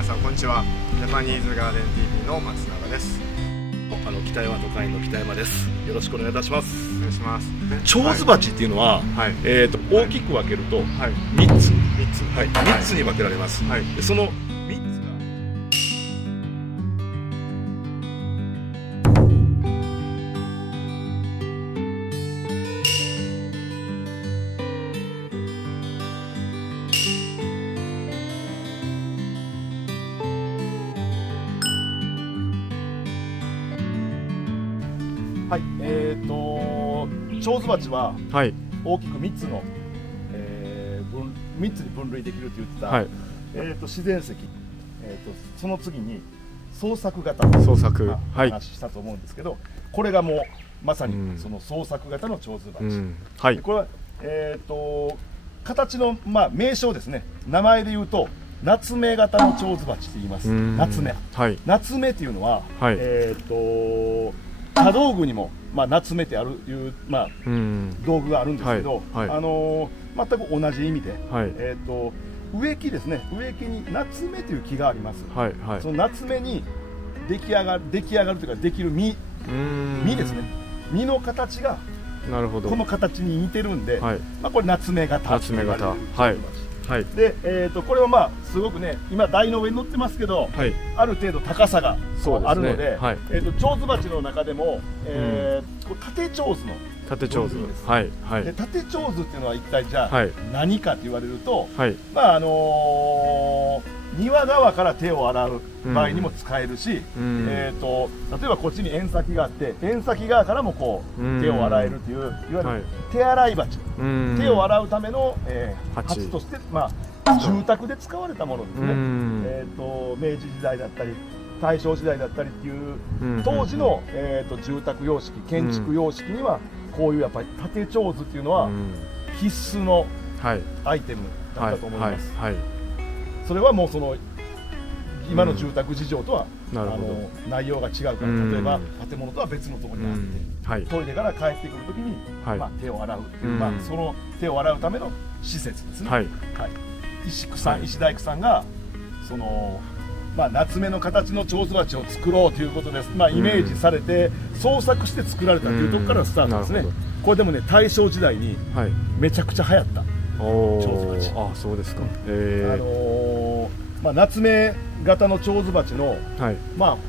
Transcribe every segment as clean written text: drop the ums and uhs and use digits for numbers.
皆さんこんにちは。ジャパニーズガーデン TV の松永です。北山都会の北山です。よろしくお願いいたします。お願いします。蝶ズバチっていうのは、大きく分けると3つ、3つに分けられます。でその3つが蝶ズバチは大きく3つの、3つに分類できると言ってた、自然石、その次に創作型の話したと思うんですけど、これがもうまさにその創作型の蝶ズバチ、これは、形の、名称ですね。名前で言うと夏目型の蝶ズバチって言います。夏目、夏目っていうのは、茶道具にも夏目っていう、道具があるんですけど、全く同じ意味で、植木ですね。植木に夏目という木があります。その夏目に出来上がるというか、できる実ですね。実の形がこの形に似てるんで、これ夏目型。で、これはすごくね、今台の上に乗ってますけど、ある程度高さがあるので、蝶ズバチの中でも、縦蝶ズの縦蝶ズです。で、縦蝶ズっていうのは一体じゃあ何かと言われると、庭側から手を洗う場合にも使えるし、例えばこっちに縁先があって、縁先側からもこう手を洗えるという、いわゆる手洗い鉢、手を洗うための鉢として、住宅で使われたものですね。明治時代だったり大正時代だったりっていう当時の住宅様式、建築様式にはこういうやっぱり縦蝶ズっていうのは必須のアイテムだったと思います。それはもうその今の住宅事情とは内容が違うから、例えば建物とは別のところにあって、トイレから帰ってくるときに手を洗うっていう、その手を洗うための施設ですね。石大工さんがその夏目の形の蝶ズバチを作ろうということです。イメージされて創作して作られたというところからスタートですね。これでもね、大正時代にめちゃくちゃ流行った蝶ズバチ。そうですか。夏目型の蝶ズバチの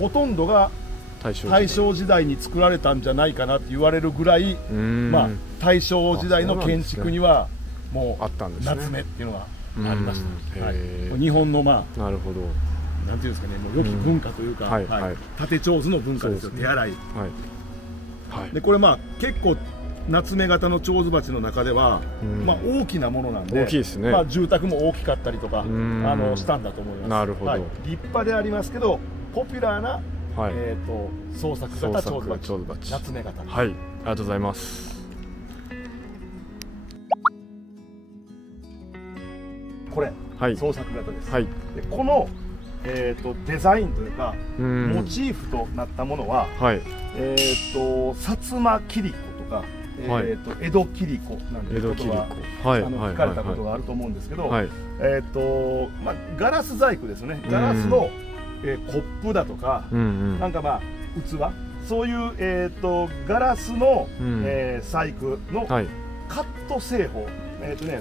ほとんどが大正時代に作られたんじゃないかなって言われるぐらい、大正時代の建築にはもう夏目っていうのがありました。日本のなるほど、なんていうんですかね、もう良き文化というか、縦蝶ズの文化ですよ。手洗い。でこれ結構夏目型の蝶ズバチの中では大きなものなんで、住宅も大きかったりとかしたんだと思います。なるほど。立派でありますけど、ポピュラーな創作型蝶ズバチ、夏目型。ありがとうございます。これ創作型です。でこのデザインというかモチーフとなったものは薩摩切子とか江戸切子なんていうことは聞かれたことがあると思うんですけど、ガラス細工ですね。ガラスのコップだとかなんか器、そういうガラスの細工のカット製法、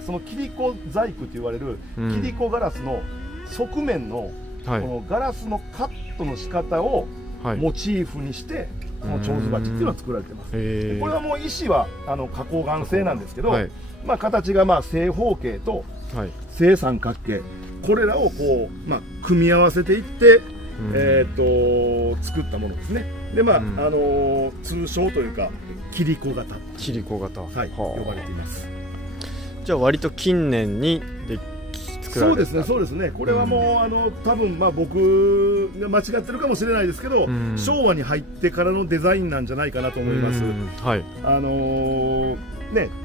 その切子細工と言われる切子ガラスの側面のこのガラスのカットの仕方をモチーフにしてこの蝶ズバチっていうのは作られてます。これはもう石は花崗岩製なんですけど、形が正方形と正三角形、これらをこう組み合わせていって作ったものですね。で通称というか切子型、呼ばれています。じゃあ割と近年にそうですね。これはもう多分僕が間違ってるかもしれないですけど、昭和に入ってからのデザインなんじゃないかなと思います。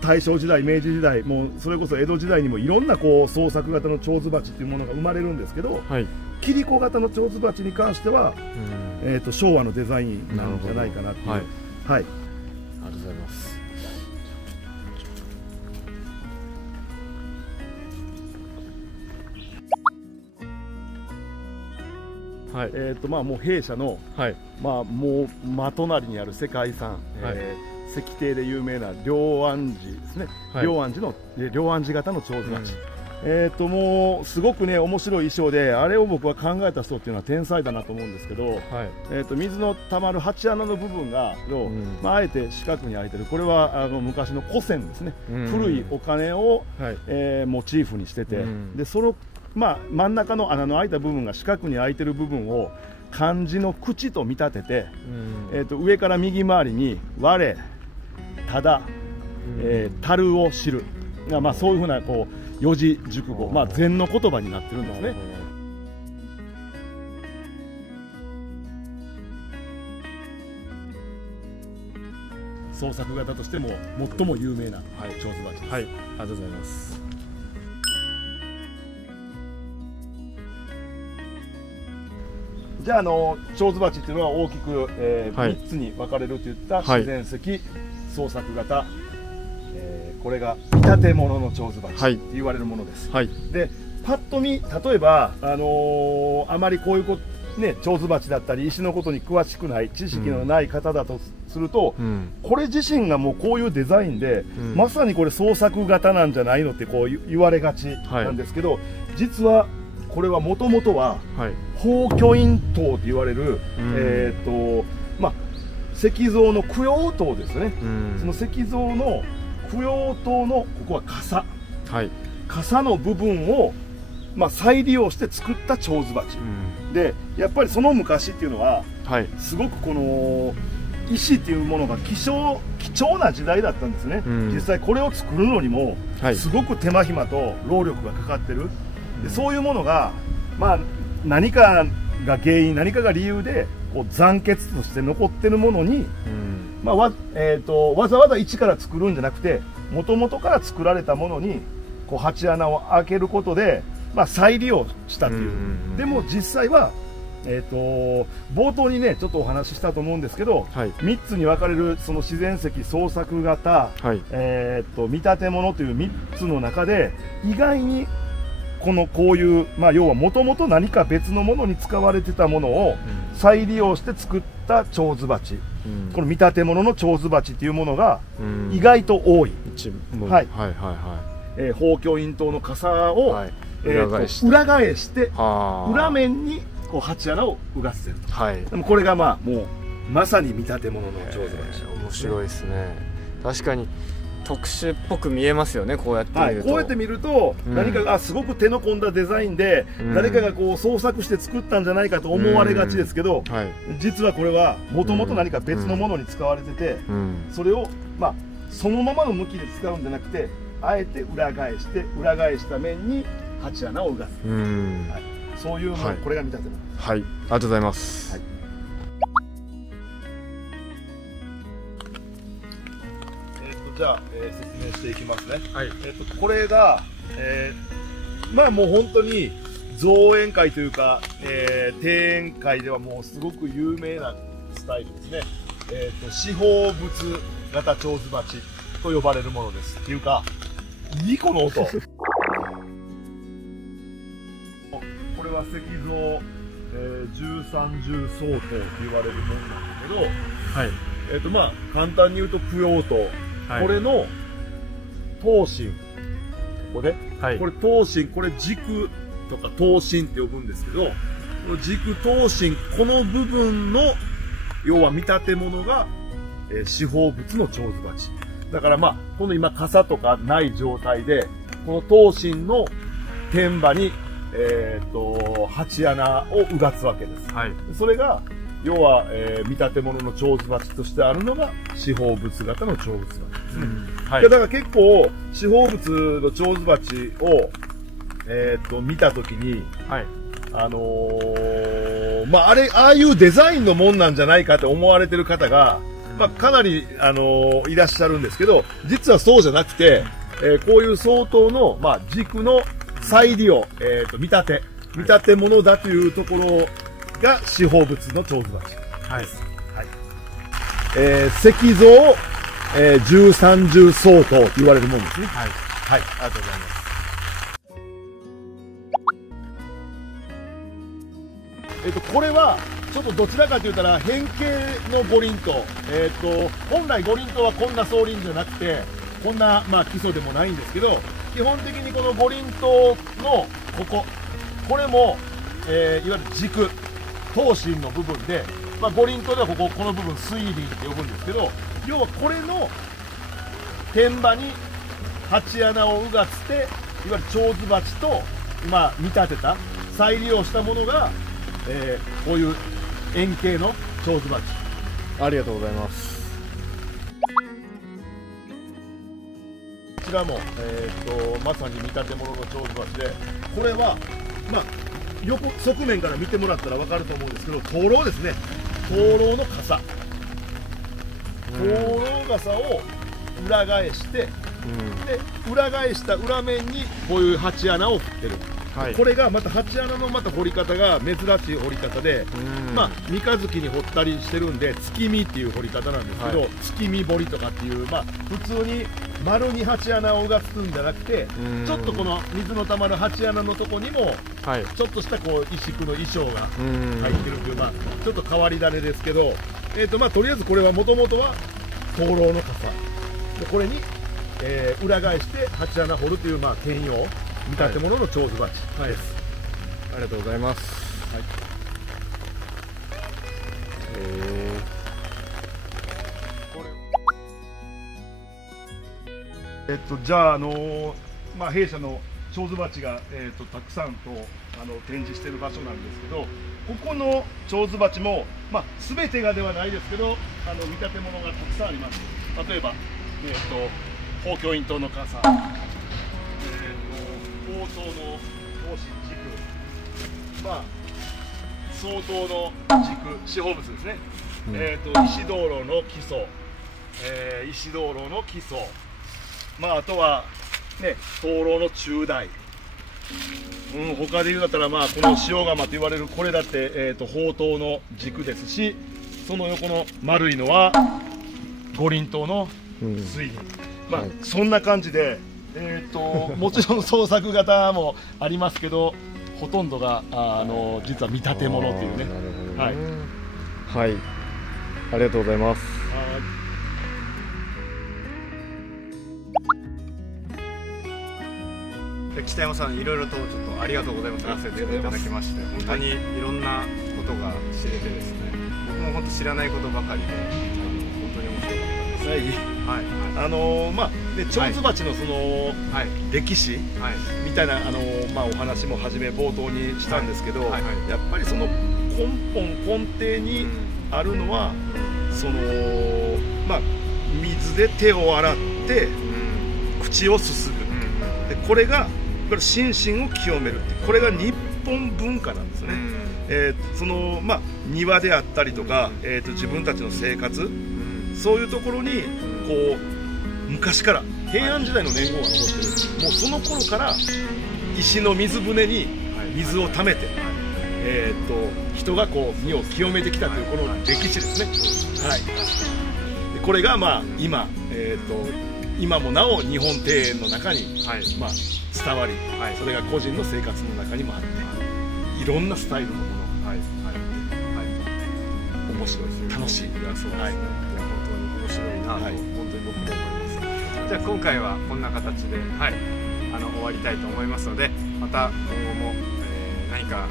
大正時代、明治時代、もうそれこそ江戸時代にもいろんな創作型の蝶ズバチっていうものが生まれるんですけど、切子型の蝶ズバチに関しては昭和のデザインなんじゃないかなっていう。ありがとうございます。はい、まあもう弊社の、はい、まあもう真隣にある世界遺産、石庭で有名な龍安寺ですね。龍安寺型の手水鉢。もうすごくね面白い衣装で、あれを僕は考えた人っていうのは天才だなと思うんですけど、水のたまる鉢穴の部分がまああえて四角に開いてる、これは昔の古銭ですね、古いお金をモチーフにしてて、でそのまあ真ん中の穴の開いた部分が四角に開いてる部分を漢字の口と見立てて、上から右回りに我、ただ、樽を知る、まあそういうふうなこう四字熟語、まあ禅の言葉になってるんですね。創作型としても最も有名な手水鉢です。はい、ありがとうございます。じゃあ手水鉢っていうのは大きく3つに分かれるといった自然石創作型、これが見立て物の手水鉢って言われるものです。でパッと見、例えばあまりこういうことね、手水鉢だったり石のことに詳しくない、知識のない方だとすると、これ自身がもうこういうデザインで、まさにこれ創作型なんじゃないのってこう言われがちなんですけど、実はこれはもともとは宝居院塔と言われる、まあ石像の供養塔ですね。その石像の供養塔のここは傘、傘の部分をまあ再利用して作った手水鉢、でやっぱりその昔っていうのは、すごくこの石っていうものが貴重な時代だったんですね。実際これを作るのにもすごく手間暇と労力がかかってる。でそういうものが、まあ、何かが原因、何かが理由でこう残欠として残ってるものに、まあわざわざ一から作るんじゃなくて、もともとから作られたものにこう鉢穴を開けることで、まあ、再利用したという。でも実際は、冒頭にねちょっとお話ししたと思うんですけど、3つに分かれるその自然石創作型、見立て物という3つの中で、意外にこういう、まあ、要はもともと何か別のものに使われてたものを再利用して作った手水鉢、この見立て物の手水鉢っていうものが意外と多い。宝居院塔の傘を裏返して裏面にこう鉢穴をうがせてると。でもこれがまあもうまさに見立て物の手水鉢。面白いですね。確かに特殊っぽく見えますよね、こうやって見ると。こうやって見ると、何かがすごく手の込んだデザインで、誰かがこう創作して作ったんじゃないかと思われがちですけど、実はこれはもともと何か別のものに使われてて、それをまあそのままの向きで使うんじゃなくて、あえて裏返した面に鉢穴をうがす、そういうこれが見立て物。ありがとうございます。じゃあ、説明していきますね。これが、まあもう本当に造園会というか、庭園会ではもうすごく有名なスタイルですね。四方仏型手水鉢と呼ばれるものです。っていうか、いいこの音。これは石像、十三重相当と言われるものなんですけど、まあ簡単に言うと供養塔。これの刀身、これ刀身、これ軸とか刀身って呼ぶんですけど、この軸刀身、この部分の要は見立て物が、四方仏の手水鉢だから、まあこの今傘とかない状態で、この刀身の天場に鉢穴をうがつわけです。それが要は、見立て物の手水鉢としてあるのが四方仏型の手水鉢ですね。だから結構四方仏の手水鉢を、見たときに、まあああいうデザインのもんなんじゃないかと思われてる方が、まあ、かなりいらっしゃるんですけど、実はそうじゃなくて、こういう相当の、まあ、軸の再利用、見立て物だというところが四方仏の手水鉢です。石像、十三重相当と言われるものですね。ありがとうございます。これはちょっとどちらかというと変形の五輪刀、本来五輪刀はこんな装輪じゃなくてこんな基礎でもないんですけど、基本的にこの五輪刀のこれも、いわゆる軸刀身の部分で、五輪刀ではこの部分水輪って呼ぶんですけど、要はこれの天場に鉢穴をうがつて、いわゆる蝶子鉢と見立てた再利用したものが、こういう円形の蝶子鉢。ありがとうございます。こちらも、まさに見立て物の蝶子鉢で、これは側面から見てもらったら分かると思うんですけど、灯籠ですね。灯籠の傘、灯籠傘を裏返して、で裏返した裏面にこういう鉢穴を振ってる。これがまた鉢穴の掘り方が珍しい掘り方で、三日月に掘ったりしてるんで月見っていう掘り方なんですけど、月見掘りとかっていう、普通に丸に鉢穴をうがつくんじゃなくて、ちょっとこの水のたまる鉢穴のとこにも、ちょっとした石工の衣装が入ってるという、ちょっと変わり種ですけど、とりあえずこれはもともとは灯籠の傘で、これに、裏返して鉢穴掘るという兼用見立て物の蝶子鉢です。ありがとうございます。じゃあ弊社の蝶子鉢がたくさんと展示している場所なんですけど、ここの蝶子鉢も全てがではないですけど見立て物がたくさんあります。例えば宝鏡院刀の傘、宝刀の刀身軸、双刀の軸、四方仏ですね。石灯籠の基礎、石灯籠の基礎、あとはね灯籠の中台、他で言うだったらこの塩釜と言われるこれだって、宝刀の軸ですし、その横の丸いのは五輪刀の水輪、そんな感じで。もちろん創作型もありますけど、ほとんどが実は見立て物というね。はい、ありがとうございます。北山さん、いろいろとちょっとありがとうございます。説明いただきまして、本当にいろんなことが知れてですね、僕も本当知らないことばかりで、本当に面白かったです。蝶子鉢のその歴史みたいなお話も初め冒頭にしたんですけど、やっぱりその根底にあるのはその水で手を洗って口をすすぐ、でこれが心身を清めるって、これが日本文化なんですね。その庭であったりとか、自分たちの生活、そういうところに昔から平安時代の年号が残ってる。もうその頃から石の水舟に水をためて、人が身を清めてきたというこの歴史ですね。でこれが今もなお日本庭園の中に伝わり、それが個人の生活の中にもあって、いろんなスタイルのもの、面白いです、楽しい。そうですね。本当に面白いなと、本当に僕も思います。じゃあ今回はこんな形で、終わりたいと思いますので、また今後も、何か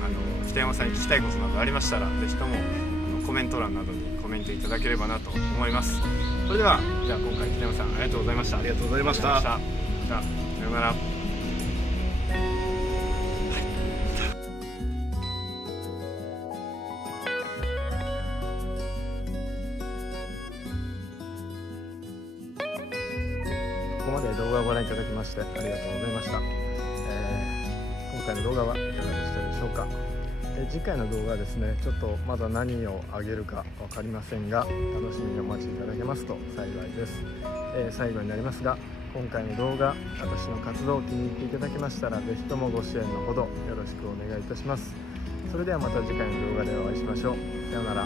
北山さんに聞きたいことなどありましたら、ぜひともコメント欄などにコメントいただければなと思います。それではじゃあ今回北山さんありがとうございました。ありがとうございました。じゃあさようなら。ここまで動画をご覧いただきましてありがとうございました。今回の動画はいかがでしたでしょうか。次回の動画はですね、ちょっとまだ何をあげるか分かりませんが、楽しみにお待ちいただけますと幸いです。最後になりますが、今回の動画、私の活動を気に入っていただけましたら、ぜひともご支援のほどよろしくお願いいたします。それではまた次回の動画でお会いしましょう。さようなら。